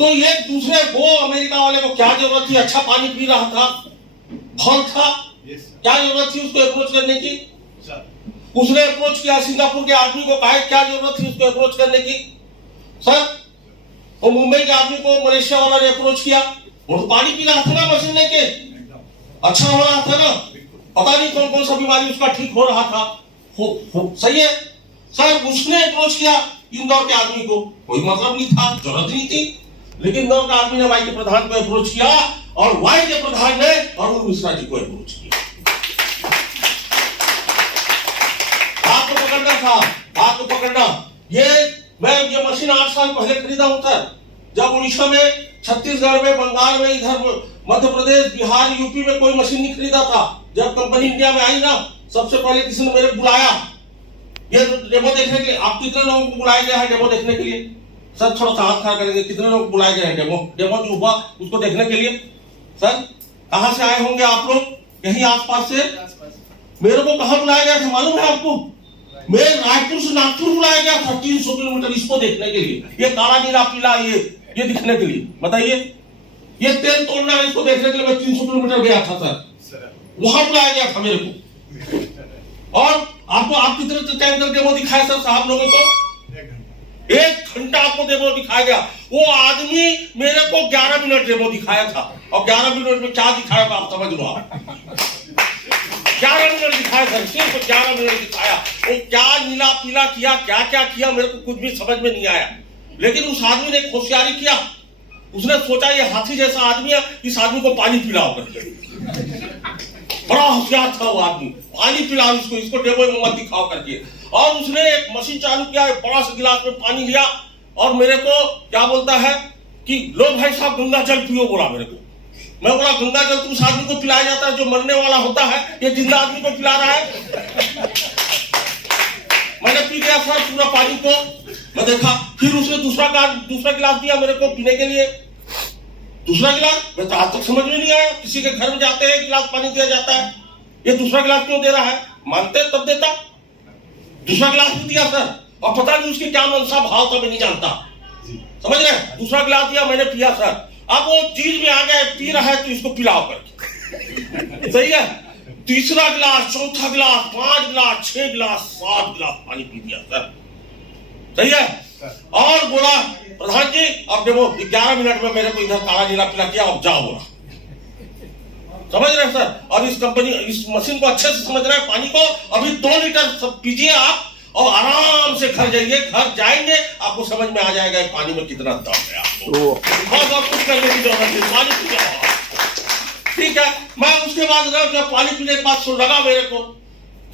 तो ये दूसरे वो अमेरिका वाले को क्या जरूरत थी? अच्छा पानी पी रहा था, भौल था, क्या जरूरत थी उसको अप्रोच करने की? उसने अप्रोच किया सिंगापुर के आदमी को, कहा क्या जरूरत थी उसको अप्रोच करने की? सर, और मुंबई के आदमी को मलेशिया वाला ने अप्रोच किया, वो तो पानी पी रहा था ना मशीन लेके, अच्छा हो रहा था ना, पता नहीं कौन कौन सा बीमारी उसका ठीक हो रहा था। सही है सर, उसने अप्रोच किया इंदौर के आदमी को, कोई मतलब नहीं था, जरूरत नहीं थी, लेकिन इंदौर के आदमी ने वाई के प्रधान को अप्रोच किया और वाई के प्रधान ने अरुण मिश्रा जी को अप्रोच किया। बात को पकड़ना था, बात को पकड़ना। ये मशीन 8 साल पहले खरीदा हूं सर, जब उड़ीसा में, छत्तीसगढ़ में, बंगाल में, इधर मध्य प्रदेश, बिहार, यूपी में कोई मशीन नहीं खरीदा था। जब कंपनी इंडिया में आई ना, सबसे पहले किसी ने मेरे बुलाया ये डेमो देखने के लिए। आप कितने लोगों को बुलाया गया है डेमो देखने के लिए? सर थोड़ा सा हाथ खड़ा करेंगे, कितने लोग बुलाए गए हैं डेमो जो हुआ उसको देखने के लिए? सर कहां से आए होंगे आप लोग? यही आसपास से। मेरे को कहां बुलाया गया था मालूम है आपको? मैं रायपुर से नागपुर बुलाया गया था 300 किलोमीटर इसको देखने के लिए। ये काला नीला पीला ये दिखने के लिए। बताइए, ये तेल तोड़ना है, इसको देखने के लिए मैं 300 किलोमीटर गया था सर, वहां बुलाया गया था मेरे को। और आपको आप कितने टाइम तक डेमो दिखाया सर साहब लोगों को? 1 घंटा आपको डेमो दिखाया गया। वो आदमी मेरे को 11 मिनट डेमो दिखाया था, और 11 मिनट में क्या दिखाया आप समझ लो। 11 मिनट दिखाया सर, सिर्फ 11 मिनट दिखाया। वो क्या नीला पीला किया, क्या क्या किया, मेरे को कुछ भी समझ में नहीं आया। लेकिन उस आदमी ने होशियारी किया, उसने सोचा ये हाथी जैसा आदमी है, इस आदमी को पानी पिलाओ करके। बड़ा होशियार था वो आदमी, पानी पिलाओ इसको डेमो में मत दिखाओ करके। और उसने एक मशीन चालू किया, बड़ा सा गिलास में पानी लिया और मेरे को क्या बोलता है कि लो भाई साहब गंगा जल पियो, बोला मेरे को। मैं बोला गंगा जल तो उस आदमी को पिलाया जाता है जो मरने वाला होता है, ये जिंदा आदमी को पिला रहा है। मैंने पी लिया सर पूरा पानी को, मैं देखा। फिर उसने दूसरा गिलास दिया मेरे को पीने के लिए, दूसरा गिलास। मैं तो आज तक समझ में नहीं आया, किसी के घर में जाते हैं गिलास पानी दिया जाता है, ये दूसरा गिलास क्यों दे रहा है? मानते तब देता। दूसरा गिलास भी दिया सर, और पता नहीं उसके क्या मनसा भाव था, मैं नहीं जानता, समझ रहे? दूसरा गिलास दिया, मैंने पिया सर। अब वो चीज में आ गया, पी रहा है तो इसको पिलाओ करके। सही है, तीसरा गिलास, चौथा गिलास, 5 गिलास, 6 गिलास, 7 गिलास पानी पी दिया सर। सही है। और बोला प्रधान जी अब देखो 11 मिनट में मेरे को इधर काला नीला पिला किया, अब जाओ बोला। समझ रहे सर? और इस मशीन को अच्छे से समझ रहे हैं। पानी को अभी 2 लीटर सब पीजिए आप, और आराम से घर जाइए। घर जाएंगे आपको समझ में आ जाएगा पानी में कितना दम है। आपको बहुत कुछ करने की जरूरत है, पानी पी जाओ, ठीक है। मैं उसके बाद जब पानी पीने के बाद सो लगा मेरे को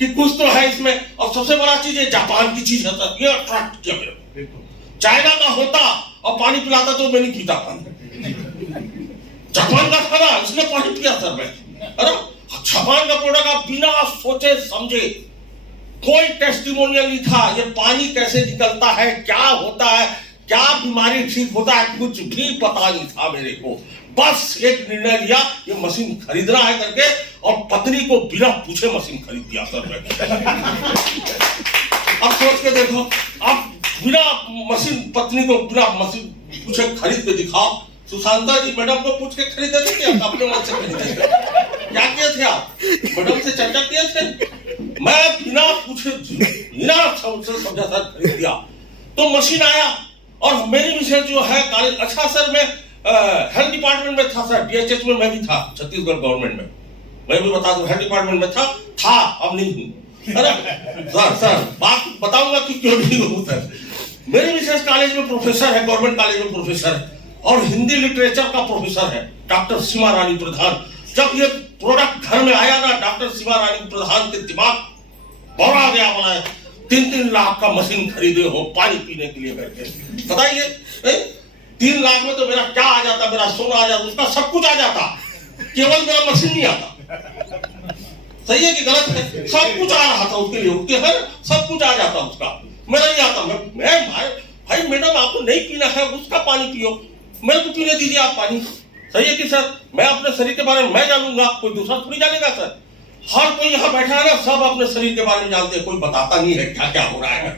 कि कुछ तो है इसमें। और सबसे बड़ा चीज है, जापान की चीज है सर, ये अट्रैक्ट किया मेरे को। चाइना का होता और पानी पिलाता तो मैं नहीं पीता पानी। जापान का था ना, इसलिए पानी पिया सर मैं। अरे जापान का प्रोडक्ट आप बिना सोचे समझे, कोई टेस्टिमोनियल नहीं था, ये पानी कैसे निकलता है, क्या होता है, क्या बीमारी ठीक होता है, कुछ भी पता नहीं था मेरे को। बस एक निर्णय लिया, ये मशीन खरीदना है करके, और पत्नी को बिना पूछे मशीन खरीद दिया सर मैं। अब सोच के देखो, अब बिना मशीन, पत्नी को बिना मशीन पूछे खरीद के दिखाओ। सुशांता जी मैडम को पूछ के खरीदे थे क्या? अपने मन से खरीदे थे? क्या किए थे आप? मैडम से चर्चा किए थे? मैं बिना पूछे, बिना समझा सर खरीद दिया। तो मशीन आया, और मेरी विषय जो है कॉलेज, अच्छा सर मैं हेल्थ डिपार्टमेंट में था सर, DHH में मैं भी था, छत्तीसगढ़ गवर्नमेंट में। मैं भी बता दूं, हेल्थ डिपार्टमेंट में था, अब नहीं हूं। अरे सर बात बताऊंगा कि क्यों नहीं हूं सर। मेरे विशेष कॉलेज में प्रोफेसर है, गवर्नमेंट कॉलेज में प्रोफेसर है, और हिंदी लिटरेचर का प्रोफेसर है डॉक्टर सीमा रानी प्रधान। जब ये प्रोडक्ट घर में आया ना, डॉक्टर सीमा रानी प्रधान के दिमाग बड़ा गया, बोला 3-3 लाख का मशीन खरीदे हो पानी पीने के लिए करके। बताइए 3 लाख में तो मेरा क्या आ जाता, मेरा सोना आ जाता, उसका सब कुछ आ जाता, केवल मेरा मशीन नहीं आता। सही है कि गलत है? सब कुछ आ रहा था उसके लिए, उसके हर सब कुछ आ जाता उसका, मेरा नहीं आता। मैं भाई मैडम आपको नहीं पीना है, उसका पानी पियो, मेरे को पीने दीजिए आप पानी। सही है कि सर? मैं अपने शरीर के बारे में मैं जानूंगा, कोई दूसरा थोड़ी जानेगा सर। हर कोई यहाँ बैठा है ना, सब अपने शरीर के बारे में जानते हैं, कोई बताता नहीं है क्या क्या हो रहा है।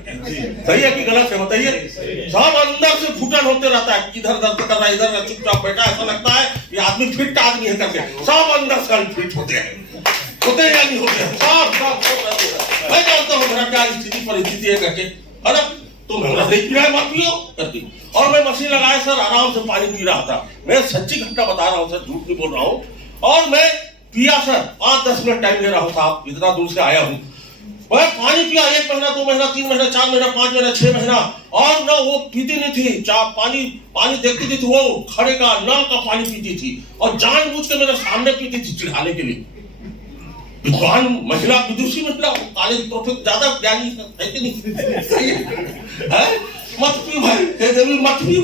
सही है कि गलत है बताइए? सब अंदर से घुटन होते रहता है, इधर दर्द कर रहा है, इधर चुपचाप बैठा, ऐसा लगता है ये आदमी फिट आदमी है करके। सब अंदर से अनफिट होते हैं, होते हैं या नहीं होते हैं? सब मैं जानता हूँ मेरा क्या स्थिति परिस्थिति है करके, है ना? तो मैं नहीं पी रहा है, मत पियो करके। और मैं मशीन लगाया सर, आराम से पानी पी रहा था। मैं सच्ची घटना बता रहा हूँ सर, झूठ नहीं बोल रहा हूँ। और मैं पिया सर, 5-10 मिनट टाइम ले रहा हूँ साहब, इतना दूर से आया हूँ। मैं पानी पिया 1 महीना, 2 महीना, 3 महीना, 4 महीना, 5 महीना, 6 महीना, और ना वो पीती नहीं थी चाय, पानी देखती थी वो खड़े का नल का पानी पीती थी, और जानबूझ के मेरे सामने पीती थी चिढ़ाने के लिए। विद्वान महिला, विदुषी महिला, कॉलेज प्रोफेसर, ज्यादा ज्ञानी है कि नहीं? सही है? मत पियो भाई, जरूर मत पियो।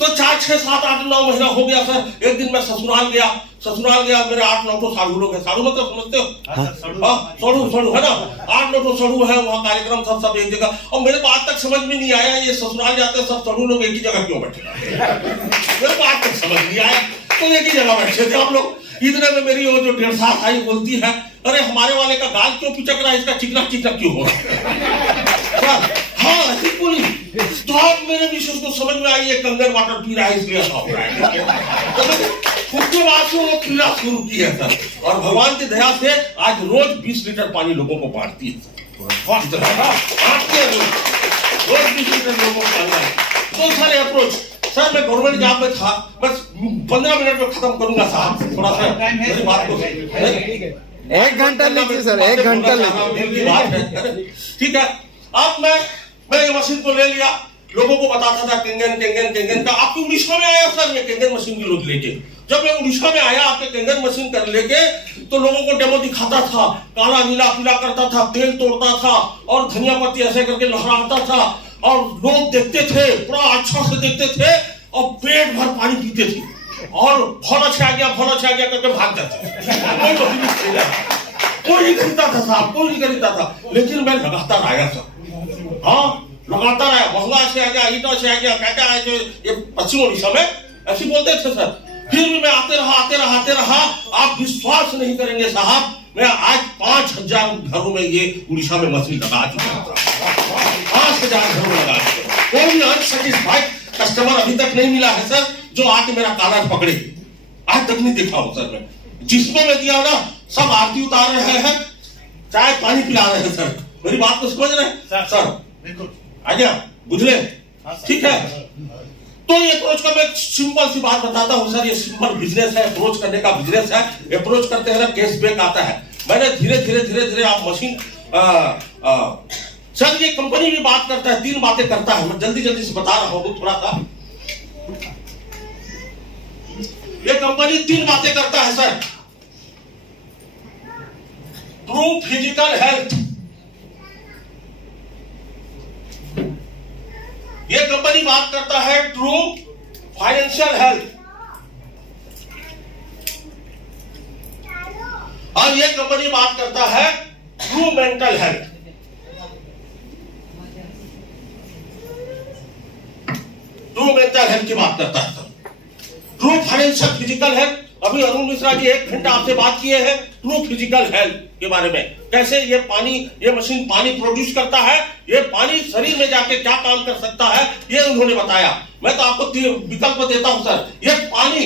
तो 4, 6, 7, 8, 9 महीना हो गया सर। एक दिन मैं ससुराल गया, मेरे 8-9 तो साधु लोग हैं। साधु मतलब समझते हो? हाँ, सड़ू है ना, 8-9 तो सड़ू है वहाँ, कार्यक्रम सब एक जगह। और मेरे को आज तक समझ में नहीं आया ये ससुराल जाते सब सड़ू लोग एक ही जगह क्यों बैठे। मेरे को आज तक समझ नहीं आया, तो एक ही जगह बैठे थे हम लोग। इतने में मेरी वो जो 1.5 साल आई बोलती है, अरे हमारे वाले का गाल क्यों पिचक रहा है, इसका चिकना क्यों हो रहा है? हाँ ऐसी बोली। तो अब मेरे मिसेस को समझ में आई ये कंगन वाटर पी रहा है इसलिए ऐसा हो रहा है। उसके बाद से वो पीना शुरू की है सर, और भगवान की दया से आज रोज 20 लीटर पानी लोगों को बांटती है। रोज 20 लीटर लोगों को पानी। तो सारे अप्रोच सर, मैं गवर्नमेंट जॉब में था, बस 15 मिनट में खत्म करूंगा साहब, थोड़ा सा मेरी बात को। 1 घंटा लीजिए सर, 1 घंटा लीजिए। ठीक है। अब मैं ये मशीन को ले लिया, लोगों को बताता था केंगन का। आपके उड़ीसा में आया सर, मैं केंगन मशीन की लोग लेके, जब मैं उड़ीसा में आया आपके केंगन मशीन कर लेके, तो लोगों को डेमो दिखाता था, काला नीला पीला करता था, तेल तोड़ता था, और धनिया पत्ती ऐसे करके लहराता था, और लोग देखते थे, बड़ा अच्छा से देखते थे, और पेट भर पानी पीते थे, और बहुत अच्छा आ गया करके भाग जाते। कोई नहीं खरीदता था साहब, कोई नहीं खरीदता था, लेकिन मैं लगातार आया सर। हाँ लगातार आया, महंगा से आ गया, ईटा से आ गया, क्या आया, जो ये पश्चिम उड़ीसा में ऐसे बोलते थे सर। फिर भी मैं आते रहा। आप विश्वास नहीं करेंगे साहब, मैं आज 5000 घरों में ये उड़ीसा में मशीन लगा चुका था। 5000 घरों में लगा चुका। कोई भी अनसेटिस्फाइड कस्टमर अभी तक नहीं मिला है सर, जो आके मेरा कागज पकड़े। आज तक नहीं देखा हूं सर मैं। जिसमें मैं दिया ना, सब आरती उतार रहे हैं, चाय पानी पिला रहे हैं सर। मेरी बात को समझ रहे हैं सर? आ गया, बुझले? ठीक है। तो ये अप्रोच का मैं सिंपल सी बात बताता हूँ सर, ये सिंपल बिजनेस है, अप्रोच करने का बिजनेस है। अप्रोच करते हैं ना, कैशबैक आता है। मैंने धीरे धीरे आप मशीन सर, ये कंपनी भी बात करता है, 3 बातें करता है, मैं जल्दी से बता रहा हूँ थोड़ा सा। ये कंपनी 3 बातें करता है सर। ट्रू फिजिकल हेल्थ, ये कंपनी बात करता है ट्रू फाइनेंशियल हेल्थ, और ये कंपनी बात करता है true mental health. True mental health की बात करता है sir. True financial physical health, अभी अरुण मिश्रा जी 1 घंटा आपसे बात किए हैं ट्रू फिजिकल हेल्थ के बारे में, कैसे ये मशीन पानी प्रोड्यूस करता है, ये पानी शरीर में जाके क्या काम कर सकता है, ये उन्होंने बताया। मैं तो आपको विकल्प देता हूं सर। ये पानी,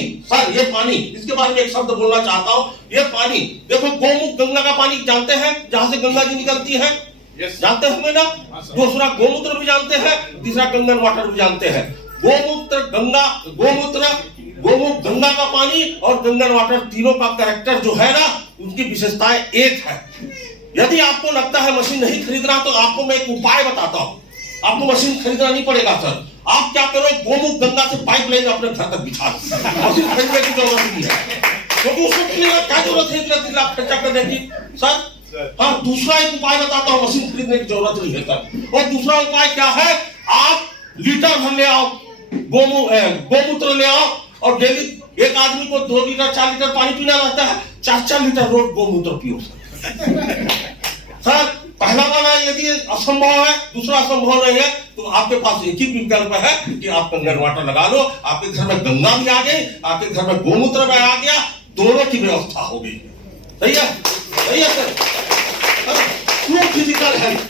इसके बारे में एक शब्द बोलना चाहता हूं। ये पानी देखो, गोमुख गंगा का पानी जानते हैं, जहां से गंगा जी निकलती है, जानते होंगे ना? दूसरा गोमूत्र भी जानते हैं, तीसरा गंगन वाटर भी जानते हैं। गोमुख गंगा का पानी और गंगन वाटर, तीनों का कैरेक्टर जो है ना, उनकी विशेषताएं एक है। यदि आपको लगता है मशीन नहीं खरीदना, तो आपको मैं एक उपाय बताता हूँ। आपको मशीन खरीदना नहीं पड़ेगा सर। आप क्या करो, गोमुख गंगा से पाइपलाइन अपने घर तक बिछा दो, मशीन खरीदने की जरूरत नहीं है, क्योंकि उसको क्या जरूरत है 3 लाख खर्चा करने की सर। हाँ, दूसरा एक उपाय बताता हूँ, मशीन खरीदने की जरूरत नहीं है सर। और दूसरा उपाय क्या है, आप लीटर भर ले आओ, गोमूत्र ले आओ, और डेली एक आदमी को 2 लीटर 4 लीटर पानी पीना रहता है, 4 लीटर रोज गोमूत्र पियो सर। पहला वाला यदि असंभव है, दूसरा असंभव नहीं है, तो आपके पास एक ही विकल्प है कि आप गंगन वाटर लगा लो। आपके घर में गंगा भी आ गई, आपके घर में गोमूत्र भी आ गया, दोनों की व्यवस्था हो गई। सही है। सही है सर? क्यों फिजिकल हेल्थ,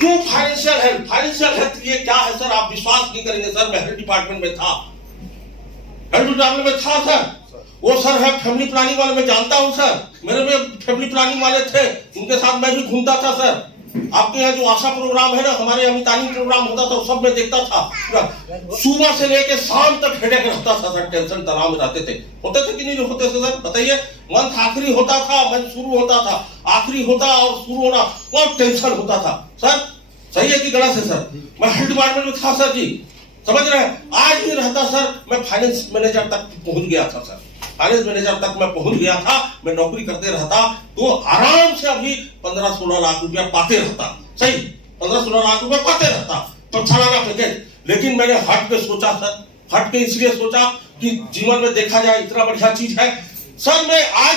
क्यों फाइनेंशियल हेल्थ? फाइनेंशियल हेल्थ ये क्या है सर? आप विश्वास नहीं करेंगे सर, मैं हेल्थ डिपार्टमेंट में था, हेल्थ डिपार्टमेंट में था सर। वो सर है फैमिली प्लानिंग वाले, मैं जानता हूं सर, मेरे में फैमिली प्लानिंग वाले थे, उनके साथ मैं भी घूमता था सर। आपके यहाँ जो आशा प्रोग्राम है ना, हमारे यहाँ मितानी प्रोग्राम होता था, सब में देखता था। सुबह से लेके शाम तक हेडेक रहता था सर, टेंशन तनाव में रहते थे। होते थे कि नहीं होते थे सर? बताइए। मंथ आखिरी होता था, मंथ शुरू होता था, आखिरी होता और शुरू होना, बहुत टेंशन होता था सर। सही है कि गलत है सर? मैं हेल्थ डिपार्टमेंट में था सर जी, समझ रहे हैं? आज भी रहता सर, मैं फाइनेंस मैनेजर तक पहुंच गया था सर, फाइनेंस मैनेजर तक मैं पहुंच गया था। मैं नौकरी करते रहता तो आराम से अभी 15-16 लाख रुपया पाते रहता। सही, 15-16 लाख रुपया पाते रहता तो सालाना पैकेज। लेकिन मैंने हट के सोचा सर, हट के इसलिए सोचा कि जीवन में देखा जाए इतना बढ़िया चीज है सर। मैं आज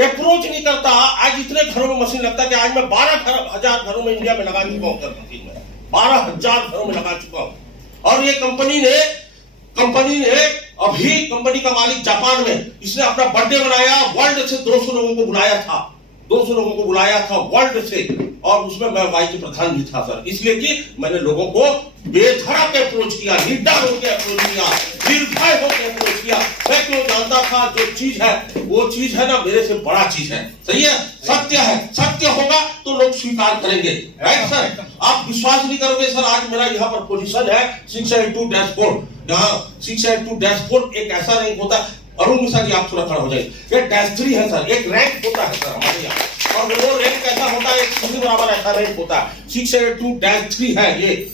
अप्रोच नहीं करता, आज इतने घरों में मशीन लगता है कि आज मैं 12,000 घरों में इंडिया में लगा चुका हूँ सर मशीन में, 12,000 घरों में लगा चुका हूँ। और ये कंपनी ने अभी कंपनी का मालिक जापान में, इसने अपना बर्थडे बनाया, वर्ल्ड से 200 लोगों को बुलाया था, 200 लोगों को बुलाया था वर्ल्ड से, और उसमें मैं वाइस प्रधान भी था सर। इसलिए कि मैंने लोगों को बेधड़क अप्रोच किया, निर्डर होकर अप्रोच किया, निर्भय होकर अप्रोच किया। मैं क्यों जानता था जो चीज है वो चीज है ना मेरे से बड़ा चीज है। सही है, सत्य है, सत्य होगा तो लोग स्वीकार करेंगे, राइट सर? आप विश्वास नहीं करोगे सर, आज मेरा यहाँ पर पोजीशन है 682-4। यहाँ 682-4 एक ऐसा रैंक होता है, अरुण मिश्रा जी आप थोड़ा खड़ा हो जाइए, ये -3 है सर, एक रैंक होता है सर हमारे यहाँ। और वो रैंक कैसा होता है, एक सीधी बराबर ऐसा रैंक होता है, 682-3 है ये।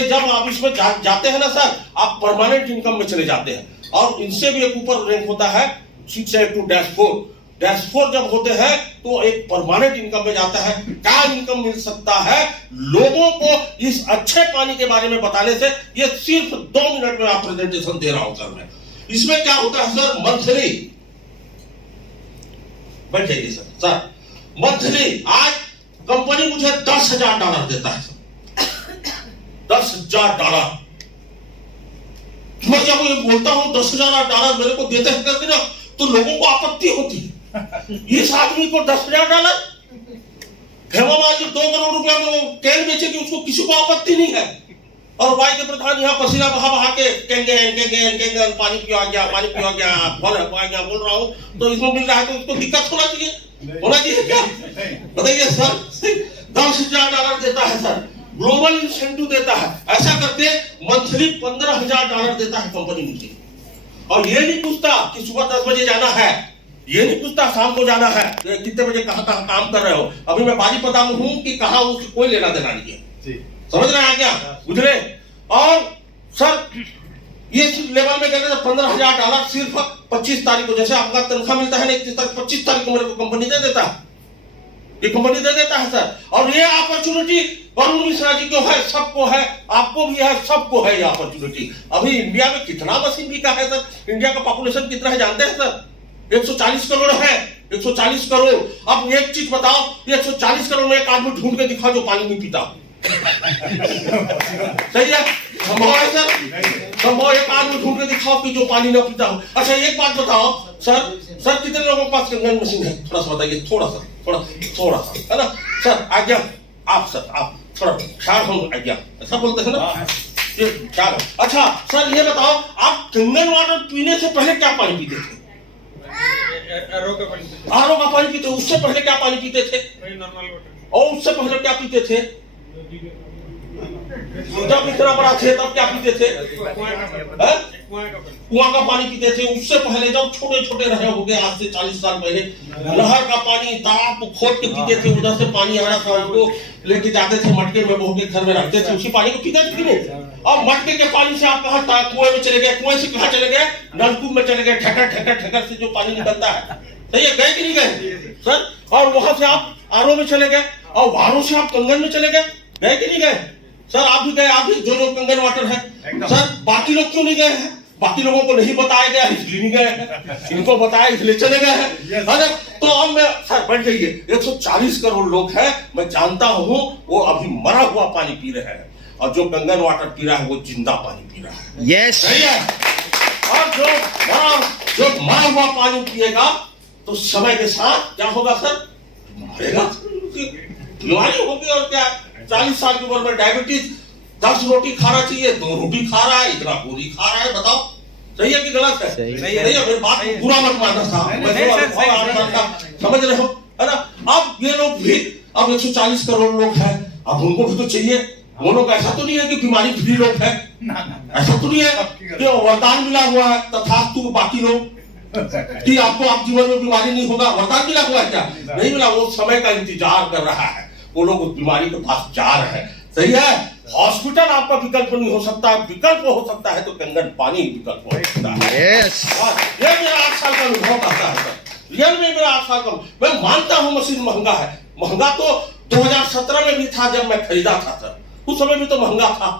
जब आप इसमें जाते हैं ना सर, आप परमानेंट इनकम में चले जाते हैं। और इनसे भी एक ऊपर रैंक होता है 682-4 जब होते हैं तो एक परमानेंट इनकम में जाता है। क्या इनकम मिल सकता है लोगों को इस अच्छे पानी के बारे में बताने से? ये सिर्फ 2 मिनट में आप प्रेजेंटेशन दे रहा हूं सर मैं। इसमें क्या होता है सर, मंथली, बैठ जाइए सर, सर मंथली आज कंपनी मुझे $10,000 देता है सर, $10,000। मैं जब ये बोलता हूं $10,000 मेरे को देते हैं करके ना, तो लोगों को आपत्ति होती है, इस आदमी को $10,000। हेमामालिनी जो 2 करोड़ रुपया में वो कैन बेचेगी, उसको किसी को आपत्ति नहीं है। और वाई के प्रधान यहाँ पसीना बहा के केंगे पानी पियो आ गया बोल रहा हूँ, तो इसमें मिल रहा है तो उसको दिक्कत होना चाहिए क्या? बताइए सर, $10,000 देता है सर, ग्लोबल इंसेंटिव देता है। ऐसा करके मंथली $15,000 देता है कंपनी मुझे। और ये नहीं पूछता कि सुबह 10 बजे जाना है, ये नहीं पूछता शाम को जाना है, कितने बजे कहाँ काम कर रहे हो। अभी मैं बाजी पता हूँ कि कहाँ, उसकी कोई लेना देना नहीं है, समझ रहे हैं क्या? बुझले? और सर ये लेवल में कहते हैं $15,000 सिर्फ 25 तारीख को, जैसे आपका तनख्वाह मिलता है ना 31 तारीख, 25 तारीख को मेरे को कंपनी दे देता है, ये कंपनी दे देता है सर। और ये अपॉर्चुनिटी अरुण मिश्रा जी को है, सबको है, आपको भी है, सबको है ये अपॉर्चुनिटी। अभी इंडिया में कितना मशीन बिका है सर? इंडिया का पॉपुलेशन कितना है जानते हैं सर? 140 करोड़ है, 140 करोड़। अब एक चीज बताओ, 140 करोड़ में एक आदमी ढूंढ के दिखाओ जो पानी नहीं पीता। सही है, संभव है सर? संभव, एक आदमी ढूंढ के दिखाओ कि जो पानी ना पीता हो। अच्छा एक बात बताओ सर, कितने लोगों के पास कंगन मशीन है? थोड़ा सा बताइए, थोड़ा सा है ना सर? आज्ञा आप सर, आप थोड़ा ख्याल हो, आज्ञा ऐसा बोलते हैं ना, ये ख्याल। अच्छा सर ये बताओ, आप कंगन वाटर पीने से पहले क्या पानी पीते थे? आरओ का पानी पीते। उससे पहले क्या पानी पीते थे? Normal water. और उससे पहले क्या पीते थे? जब इतना बड़ा थे तब क्या पीते थे? कुआं का पानी पीते थे। उससे पहले जब छोटे छोटे रहे होंगे, आज से 40 साल पहले, नहर का पानी तालाब को खोद के पीते थे। उधर से पानी आ रहा था, उसको लेके जाते थे, मटके में बहो के घर में रखते थे, उसी पानी को पीते थे कि नहीं? और मटके के पानी से आप कहाँ कुएं में चले गए? कुएं से कहाँ चले गए? नलकूप में चले गए। ठकर से जो पानी निकलता है, सही है, गए कि नहीं गए सर? और वहां से आप आरओ में चले गए, और आरओ से आप कंगन में चले गए, गए कि नहीं गए सर? आप भी गए, आप भी जो लोग कंगन वाटर है सर। बाकी लोग क्यों नहीं गए हैं? बाकी लोगों को नहीं बताया गया इसलिए नहीं गए हैं, इनको बताया इसलिए चले गए हैं। अरे तो अब मैं सर बैठ जाइए, 140 करोड़ लोग हैं, मैं जानता हूं वो अभी मरा हुआ पानी पी रहे हैं, और जो कंगन वाटर पी रहा है वो जिंदा पानी पी रहा है। यस, सही है। और जो मरा हुआ पानी पिएगा तो समय के साथ क्या होगा सर? बढ़ेगा, बीमारी होगी और क्या। 40 साल की उम्र में डायबिटीज, 10 रोटी खाना चाहिए, 2 रोटी खा रहा है, इतना पूरी खा रहा है, बताओ सही है कि गलत है? सही है। मेरी बात को बुरा मत मानना साहब, समझ रहे हो, है ना। अब ये लोग भी, अब 140 करोड़ लोग हैं, अब उनको भी तो चाहिए। वो लोग ऐसा तो नहीं है कि बीमारी फ्री लोग हैं, ऐसा तो नहीं है कि वरदान मिला हुआ है तथास्तु बाकी लोग कि आपको आप जीवन में बीमारी नहीं होगा, वरदान मिला हुआ है क्या? नहीं मिला। वो समय का इंतजार कर रहा है, वो लोग उस बीमारी के पास जा रहे हैं, सही है। हॉस्पिटल आपका विकल्प नहीं हो सकता, विकल्प हो सकता है तो कंगन पानी विकल्प हो सकता है। ये मेरा 8 साल का अनुभव कहता है सर, रियल में मेरा 8 साल का। मैं मानता हूं मशीन महंगा है, महंगा तो 2017 में भी था जब मैं खरीदा था सर, उस समय भी तो महंगा था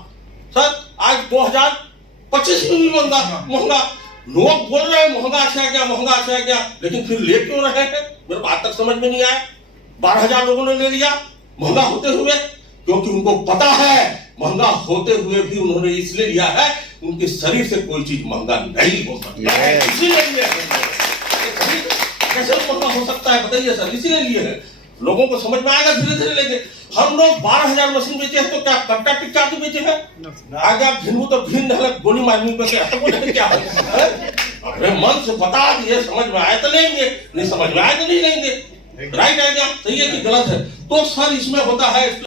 सर। आज 2025 में भी महंगा। लोग बोल रहे हैं महंगा क्या, महंगा क्या, लेकिन फिर ले क्यों रहे हैं? मेरे को आज तक समझ में नहीं आया। 12,000 लोगों ने ले लिया महंगा होते हुए, क्योंकि उनको पता है महंगा होते हुए भी उन्होंने इसलिए लिया है, उनके शरीर से कोई चीज महंगा नहीं हो सकती है, इसीलिए लिए है। कैसे महंगा हो सकता है बताइए सर? इसीलिए लिए है। लोगों को समझ में आएगा, धीरे धीरे लेंगे। हम लोग 12,000 मशीन बेचे हैं तो क्या कट्टा टिक्का की बेचे हैं? आगे आप भिन्नू तो भिन्न गोली मारनी पे क्या है? अरे मन से बता दिए, समझ में आए तो लेंगे, नहीं समझ में आए तो नहीं लेंगे। राइट है क्या? सही है कि गलत है? तो सर इसमें होता है